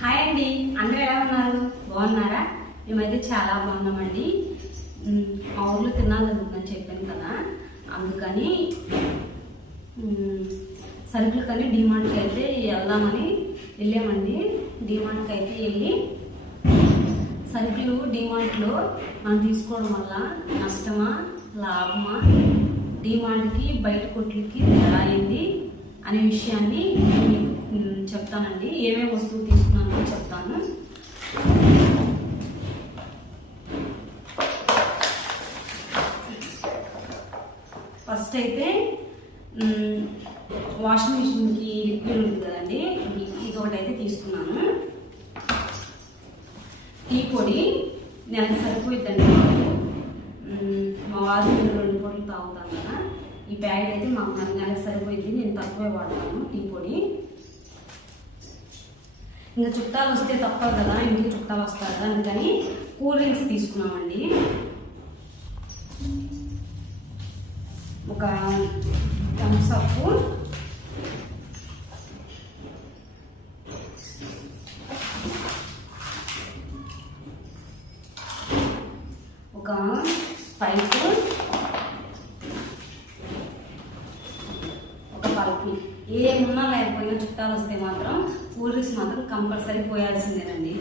Hi అండి, అందరూ ఎలా ఉన్నారు? బాగున్నారా? మేమైతే చాలా బాగున్నామండి. మా ఊర్లో తిన్నాను జరుగుతుందని చెప్పాను కదా, అందుకని సరుకులు కానీ డిమార్ట్కి అయితే వెళ్దామని వెళ్ళామండి. డిమార్ట్కి అయితే వెళ్ళి సరుకులు డిమార్ట్లో మనం తీసుకోవడం వల్ల నష్టమా లాభమా, డిమాండ్కి బయట కొట్లకి తేడా ఏంటి అనే విషయాన్ని చెప్తానండి. ఏమేమి వస్తువులు తీసుకున్నానో చెప్తాను. ఫస్ట్ అయితే వాషింగ్ మిషన్కి లిక్విడ్ ఉంది కదండి, ఇది ఒకటైతే తీసుకున్నాను. టీ పొడి నెలకు సరిపోయిద్దండి. మా వారు 2 పొడులు తాగుతాను కదా, ఈ ప్యాకెట్ అయితే మాకు నెలకు సరిపోయింది. నేను తక్కువే వాడతాను టీ పొడి. ఇంకా చుట్టాలు వస్తే తప్పదు కదా, ఇంటికి చుట్టాలు వస్తారు కదా, అందుకని కూల్ డ్రింక్స్ తీసుకున్నామండి. ఒక థమ్స్ అప్, ఒక స్ప్రైట్, ఒక పల్పి. ఏమున్నా లేకపోయినా చుట్టాలు వస్తే మాత్రం కూల్ డ్రింక్స్ మాత్రం కంపల్సరీ పోయాల్సిందేనండి.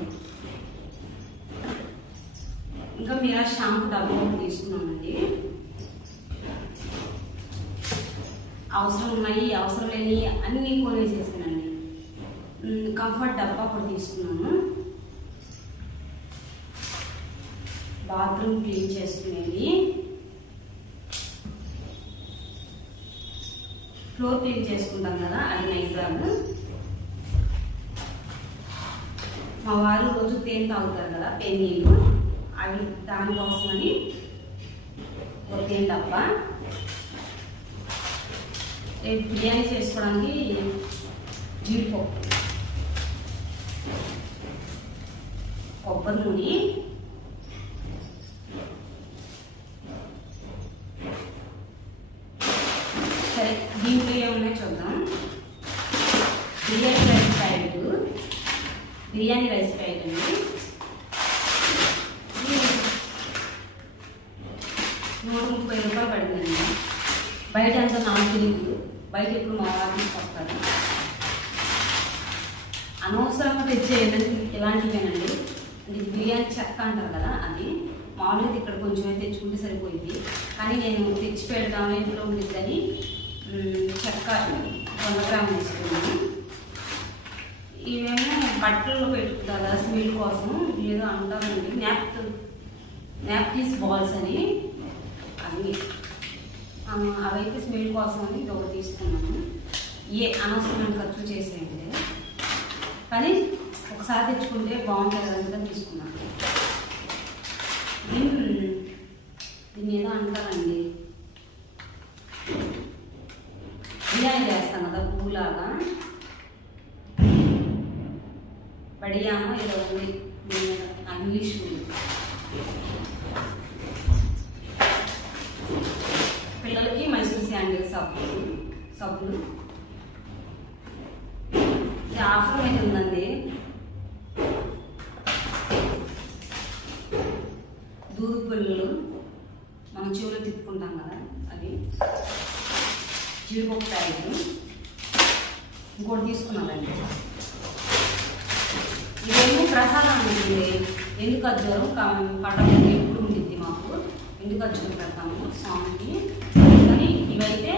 ఇంకా మీరా షాంపూ డబ్బా తీసుకున్నామండి. అవసరం ఉన్నాయి అవసరం లేని అన్నీ కొనేసేసానండి. కంఫర్ట్ డబ్బా కూడా తీసుకున్నాను. బాత్రూమ్ క్లీన్ చేసుకునేది, ఫ్లోర్ క్లీన్ చేసుకుంటాం కదా, అది నైజాల్. మా వారు రోజు తేనె తాగుతారు కదా, తేనె నీళ్ళు, అవి దానికోసమని ఒక తేనె డబ్బా. బిర్యానీ చేసుకోవడానికి జీడిపప్పు, కొబ్బరి నూనె, సరే దీంట్లో ఏమున్నాయో చూద్దాం. బిర్యానీ రైస్ ప్యాకెట్ అండి. 130 రూపాయలు పడిందండి. బయట అంతా నాకు తెలియదు, బయట ఎప్పుడు మా వారు తీసుకొస్తారు. అనవసరంగా తెచ్చే ఇలాంటివేనండి. ఇది బిర్యానీ చెక్క అంటారు కదా, అది మామూలుగా ఇక్కడ కొంచెం తెచ్చుకుంటే సరిపోయింది, కానీ నేను తెచ్చి పెడతాను ఇంట్లో ఉండిద్దని చెక్క 100 గ్రాములు తీసుకున్నాను. ఇవేమో బట్టల్లో పెట్టుకుంటారు కదా స్మెల్ కోసం, ఏదో అంటారండి, న్యాప్కిన్స్ బాల్స్ అని, అవైతే స్మెల్ కోసం అని ఇది ఒకటి తీసుకున్నాను. అనవసరమైన ఖర్చు చేసేయండి, కానీ ఒకసారి తెచ్చుకుంటే బాగుంటుంది కదంతా తీసుకున్నాను. దీన్ని ఏదో అంటారండి, బిర్యానీ చేస్తాం కదా పువ్వులాగా, బడియామో ఏదో ఉంది, ఇంగ్లీష్ ఉంది. పిల్లలకి మైసూర్ శాండిల్ సబ్బులు ఇది ఆఫర్ అయితే ఉందండి. దూదు పుల్లలు మనం చెవులు తిప్పుకుంటాం కదా, అది. జీడిపప్పు ప్యాకెట్ ఇంకోటి తీసుకున్నానండి. ఇవేమో ప్రసాదం అండి, ఎండు ఖర్జూరం పండగ ఎప్పుడు ఉండిద్ది మాకు, ఎండు ఖర్జూరం పెడతాము స్వామికి. కానీ ఇవైతే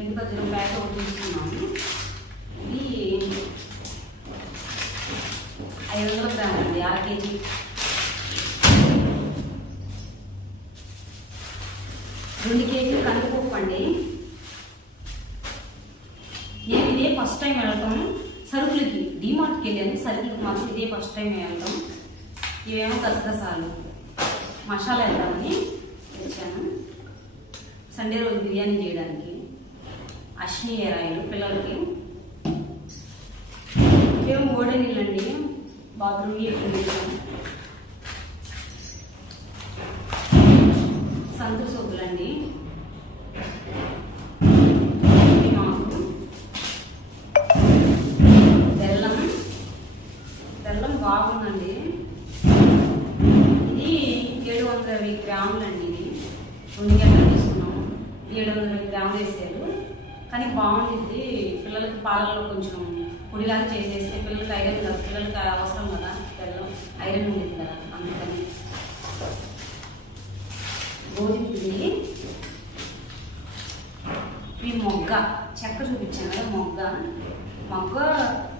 ఎండు ఖర్జూరం ప్యాకెట్ ఒకటి తీసుకున్నాము. ఇది 500 గ్రాములు అండి, 1/2 కేజీ. రెండు కేజీలు కందిపప్పు అండి. నేను ఇదే ఫస్ట్ టైం వెళ్ళటం సరుకులకి, డిమార్ట్కి వెళ్ళాను, సరుకులకి మాత్రం ఇదే ఫస్ట్ టైం వెళ్ళటం. ఇవేమో గసగసాలు మసాలా వేద్దామని తెచ్చాను, సండే రోజు బిర్యానీ చేయడానికి. అశ్ని ఏరాయిలు పిల్లలకి. ఇవేమో ఓడే నీళ్ళండి, బాత్రూమ్కి ఎప్పుడు తెచ్చాను. సంతూర్ సోపులండి, బెల్లం, గ్రాములు అండి. ఇది 2 గంటలు తీసుకున్నాము. 720 గ్రాములు వేసారు. కానీ బాగుంటుంది. పిల్లలకి పాలలో కొంచెం పొడిలాగా చేసేస్తే పిల్లలకి ఐరన్ కదా, పిల్లలకి అవసరం కదా, బెల్లం ఐరన్ ఉండేది కదా, అందుకని. గోధుమ పిండి, ఈ మొగ్గ చెక్క చూపించాను కదా, మొగ్గ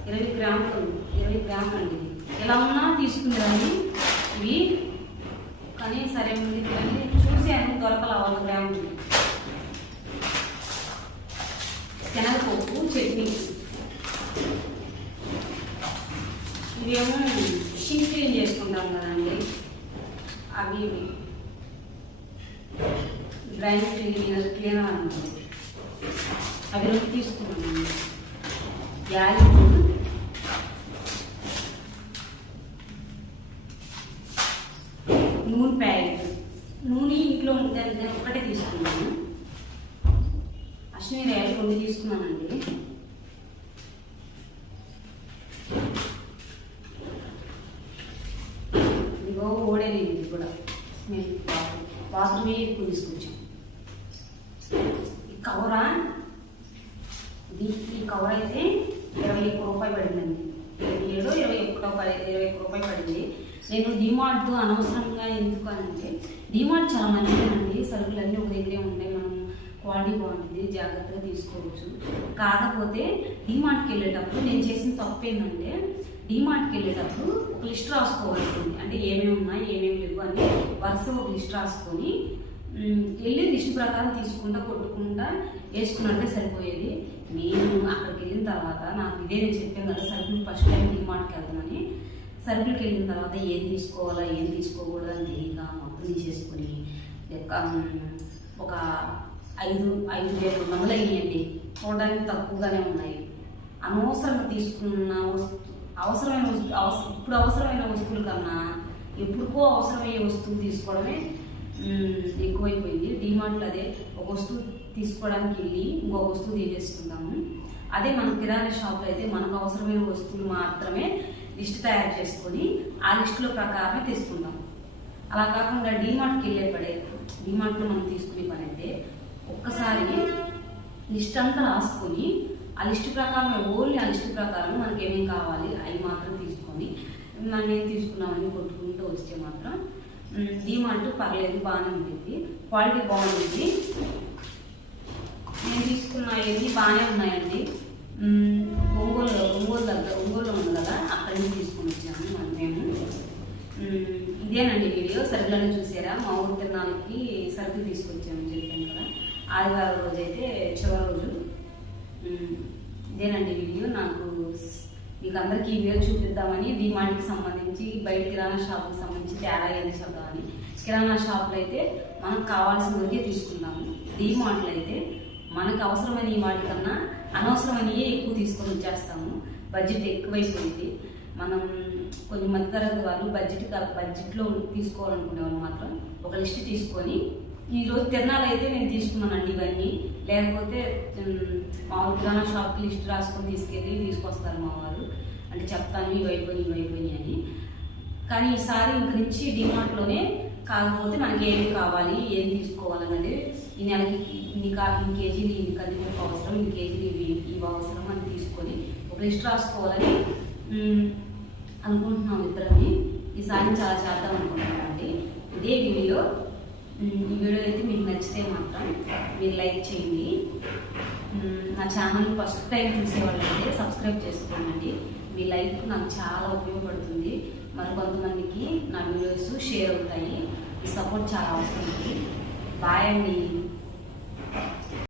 20 గ్రాములు అండి. ఎలా ఉన్నా తీసుకుందాన్ని ఇవి, కానీ సరే ఉంది కానీ చూసాను దొరకల 100 గ్రాములు. శనగపప్పు చట్నీ, ఇవేమో షింక్ క్లీన్ చేసుకుంటాం కదండి, అవి డ్రైన్ క్లీనర్ అనుకుంటాం, అవి 2 తీసుకున్నాను. యాలకులు, నూనె ప్యాకెట్, నూనె ఇంట్లో ఉంటే ఒకటే తీసుకున్నాను. అశ్వనీరాయలు 2 తీసుకున్నానండి. ఇదిగో ఓడేది, ఇది కూడా స్మెల్ వాసన ఎక్కువ తీసుకొచ్చాం. ఈ కవరా, ఈ కవర్ అయితే 21 రూపాయలు పడిందండి. 21 రూపాయలు పడింది. నేను డిమార్ట్ అనవసరంగా ఎందుకు అంటే, డిమార్ట్ చాలా మంచిదేనండి, సరుకులన్నీ ఒక దగ్గరే ఉంటాయి, మనం క్వాలిటీ బాగుంటుంది, జాగ్రత్తగా తీసుకోవచ్చు. కాకపోతే డిమార్ట్కి వెళ్ళేటప్పుడు నేను చేసిన తప్పు ఏంటంటే, డిమార్ట్కి వెళ్ళేటప్పుడు ఒక లిస్ట్ రాసుకోవాల్సింది. అంటే ఏమేమి ఉన్నాయి ఏమేమి లేవు అని వరుసగా ఒక లిస్ట్ రాసుకొని వెళ్ళి లిస్ట్ ప్రకారం తీసుకుంటా కొట్టుకుంటా వేసుకున్నట్టే సరిపోయేది. నేను అక్కడికి వెళ్ళిన తర్వాత నాకు ఇదే నేను చెప్పాను కదా, సరుకులు ఫస్ట్ టైం డిమార్ట్కి వెళ్తామని. సరుకులకి వెళ్ళిన తర్వాత ఏం తీసుకోవాలా ఏం తీసుకోకూడదు అని తెలియక మొత్తం తీసేసుకొని ఒక 5,200 అయ్యాయండి. చూడడానికి తక్కువగానే ఉన్నాయి. అనవసరంగా తీసుకున్న ఇప్పుడు అవసరమైన వస్తువుల కన్నా ఎప్పుడుకో అవసరమయ్యే వస్తువులు తీసుకోవడమే ఎక్కువైపోయింది. డిమార్ట్లో అదే ఒక వస్తువు తీసుకోవడానికి వెళ్ళి ఇంకో వస్తువు తీసేసుకుంటాము. అదే మన కిరాణా షాప్లో అయితే మనకు అవసరమైన వస్తువులు మాత్రమే లిస్ట్ తయారు చేసుకొని ఆ లిస్టులో ప్రకారమే తీసుకుంటాం. అలా కాకుండా డిమార్ట్లో మనం తీసుకునే పని అయితే ఒక్కసారి లిస్ట్ అంతా రాసుకొని ఆ లిస్ట్ ప్రకారం ఓన్లీ ఆ లిస్ట్ ప్రకారం మనకి ఏమేమి కావాలి అవి మాత్రం తీసుకొని మనం ఏం తీసుకున్నామని కొట్టుకుంటూ వస్తే మాత్రం డిమార్ట్ పర్లేదు, బాగానే ఉంటుంది, క్వాలిటీ బాగుంటుంది. నేను తీసుకున్న ఇవన్నీ బాగానే ఉన్నాయండి. ఒంగోలులో ఉంది కదా, అక్కడి నుంచి తీసుకుని వచ్చాము మేము. ఇదేనండి వీడియో. సరుకులను చూసారా, మా ఊరు తిరునాళ్ళకి సరుకులు తీసుకొచ్చామని చెప్పాను కదా, ఆదివారం రోజు అయితే చివరి రోజు. ఇదేనండి వీడియో. నాకు మీకు అందరికీ ఈ వీడియో చూపిద్దామని, డిమార్ట్కి సంబంధించి బయట కిరాణా షాప్కి సంబంధించి తేడా ఏది చెప్దామని. కిరాణా షాప్లో అయితే మనకు కావాల్సిన వరకే తీసుకుంటాము. డిమార్ట్లో అయితే మనకు అవసరమైన వాటి కన్నా అనవసరమైనవి ఎక్కువ తీసుకొని వచ్చేస్తాము. బడ్జెట్ ఎక్కువైపోయింది. మనం కొంచెం మధ్యతరగతి వాళ్ళు బడ్జెట్లో తీసుకోవాలనుకునే వాళ్ళు మాత్రం ఒక లిస్ట్ తీసుకొని, ఈరోజు తిరణాలు అయితే నేను తీసుకున్నానండి ఇవన్నీ. లేకపోతే మామూలు కిరాణా షాప్కి లిస్ట్ రాసుకొని తీసుకొస్తారు మా వారు. అంటే చెప్తాను ఇవి అయిపోయినాయి అని. కానీ ఈసారి ఇంక నుంచి డిమార్ట్లోనే, కాకపోతే మనకి ఏమి కావాలి ఏం తీసుకోవాలన్నది ఈ నెలకి ఇన్ని కేజీలు ఇన్ని కందిపప్పు అవసరం, ఇన్ని కేజీలు ఇవి అవసరం అని తీసుకొని ఒక లిస్ట్ రాసుకోవాలని అనుకుంటున్నాం ఇద్దరని. ఈసారి చాలా చేద్దాం అనుకుంటున్నామండి. ఇదే వీడియో. ఈ వీడియో అయితే మీకు నచ్చితే మాత్రం మీరు లైక్ చేయండి. నా ఛానల్ ఫస్ట్ టైం చూసేవాళ్ళు అయితే సబ్స్క్రైబ్ చేసుకోండి. మీ లైక్ నాకు చాలా ఉపయోగపడుతుంది. మరి కొంతమందికి నా వీడియోస్ షేర్ అవుతాయి. ఈ సపోర్ట్ చాలా అవసరం ఉంది. బాయ్ అండి.